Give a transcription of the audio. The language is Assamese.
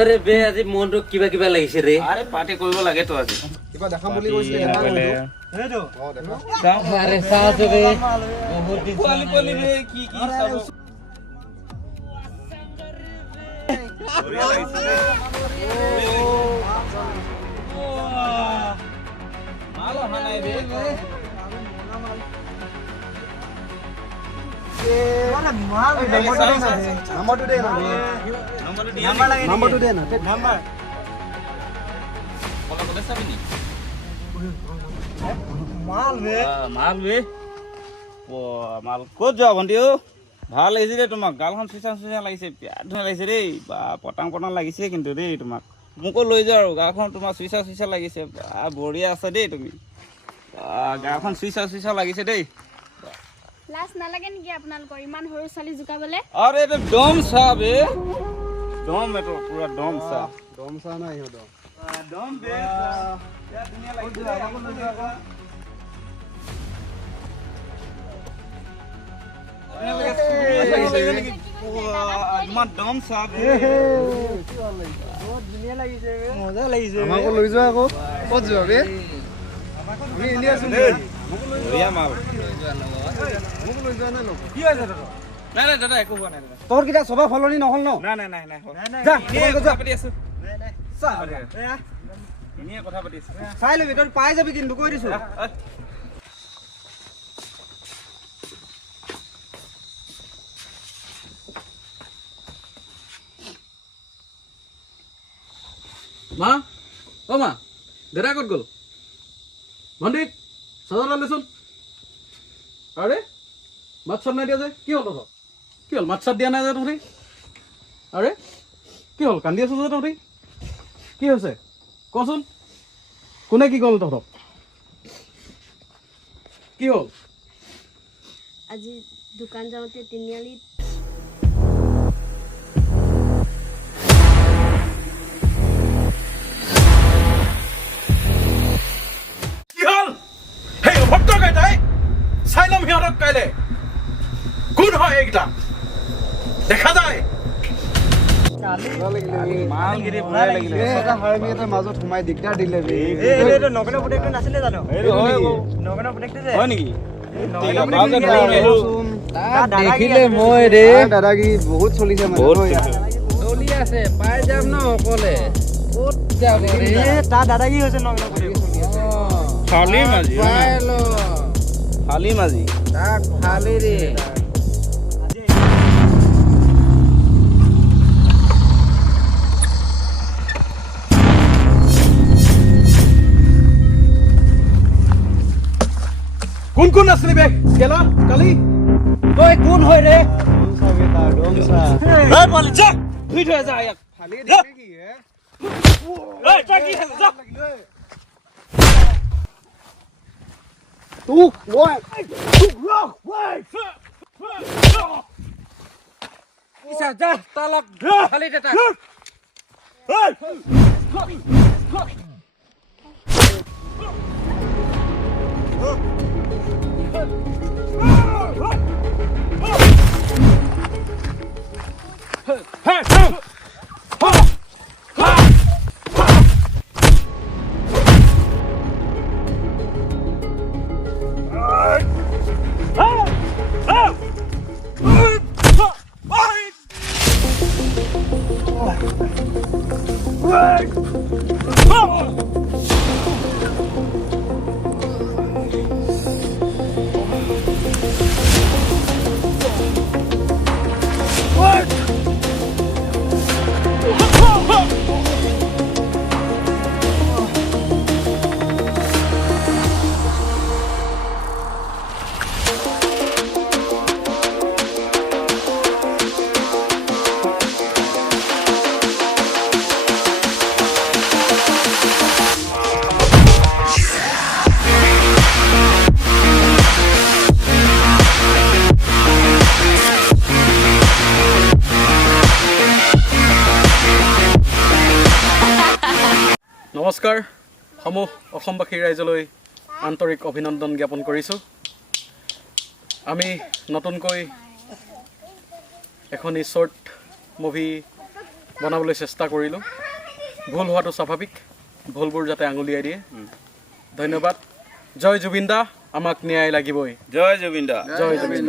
अरे बे আজি মনটো কিবা কিবা লাগিছে ৰে আৰে পাৰ্টি কৰিব লাগে তো আজি কিবা দেখাম বুলি কৈছিলে এইটো আৰে সাথে ৰে বহুত দিন পোৱালি পোৱালি ৰে কি কি চাব মাল হানাই ৰে নম্বৰটো দে না নম্বৰটো দে না নাম্বাৰ কলা কলে চাবিনি মাল বে ও মাল ক'ত যোৱা ভণ্টি ও ভাল লাগিছে ৰে তোমাক গালখন চুইচা চুইচা লাগিছে পিয়াৰ ধুনীয়া লাগিছে ৰে বা পটাং পটাং লাগিছে কিন্তু ৰে তোমাক মোকো লৈ যোৱা আৰু গালখন তোমাৰ চুইচা চুইচা লাগিছে বা বঢ়িয়া আছে দেই তুমি গালখন চুইচা চুইচা লাগিছে দেই লাজ নালাগে নেকি আপোনালোকৰ ইমান সৰু ছোৱালী জুকাবলে আৰে এটা ডম চা বে ডম এটা পুৰা ডম চা নাই ইহঁতৰ ডম বে ইয়া দুনিয়া লাগিছে ইমান ডম চা বে মজা লাগিছে আমাকো লৈ যোৱা আকৌ ক'ত যোৱা বে আমি এনে আছো বঢ়িয়া মাল মোক লৈ যোৱা নাই লগত কি হৈছে দাদা নাই নাই দাদা একো হোৱা নাই দাদা তোৰ কিটা সবা ফলনি নহল ন নাই নাই নাই নাই যা কথা পাতি আছো চা এনে কথা পাতি আছো চাই লবি তই পাই যাবি কিন্তু কৈ দিছো মা ও মা দেৰা ক'ত গ'ল ভণ্টি চাদৰ লৈচোন আৰে মাত চাত নাই দিয়া যে কি হ'ল তহঁতৰ কি হ'ল মাত চাত দিয়া নাই যে তহঁতি আৰে কি হ'ল কান্দি আছো যে তহঁতি কি হৈছে কচোন কোনে কি ক'ল তহঁতক কি হ'ল আজি দোকান যাওঁতে তিনিআলিত কি হ'ল সেই অভদ্ৰ কেইটাই চাই ল'ম সিহঁতক কাইলৈ কোন হয় এইকেইটা দেখা যায় মালগিৰি ভয় লাগিলে এটা হাৰমি এটাৰ মাজত সোমাই দিগদাৰ দিলে বে এইটো নগনৰ পুতেকটো নাছিলে জানো এইটো হয় নগনৰ পুতেকটো যে হয় নেকি দেখিলে মই ৰে দাদাগিৰি বহুত চলিছে মানে চলি আছে পাই যাম ন অকলে ক'ত যাব ৰে তাৰ দাদাগিৰি হৈছে নগনৰ পুতেক খালি মাজি পাই ল খালি মাজি তাক ফালি ৰে কোন কোন আছিলি বে গেলা কালি তই কোন হয় ৰে এই পোৱালি যা ধুই থৈ যা ইয়াক খালি দেখি কি হে এই তই কি খালি যা তোক মই ইছা যা তালক খালি দে তাক নমস্কাৰ সমূহ অসমবাসীৰ ৰাইজলৈ আন্তৰিক অভিনন্দন জ্ঞাপন কৰিছোঁ। আমি নতুনকৈ এখন শ্বৰ্ট মুভি বনাবলৈ চেষ্টা কৰিলোঁ। ভুল হোৱাটো স্বাভাৱিক, ভুলবোৰ যাতে আঙুলিয়াই দিয়ে। ধন্যবাদ। জয় জুবিন দা, আমাক ন্যায় লাগিবই। জয় জুবিন দা। জয় জুবিন দা।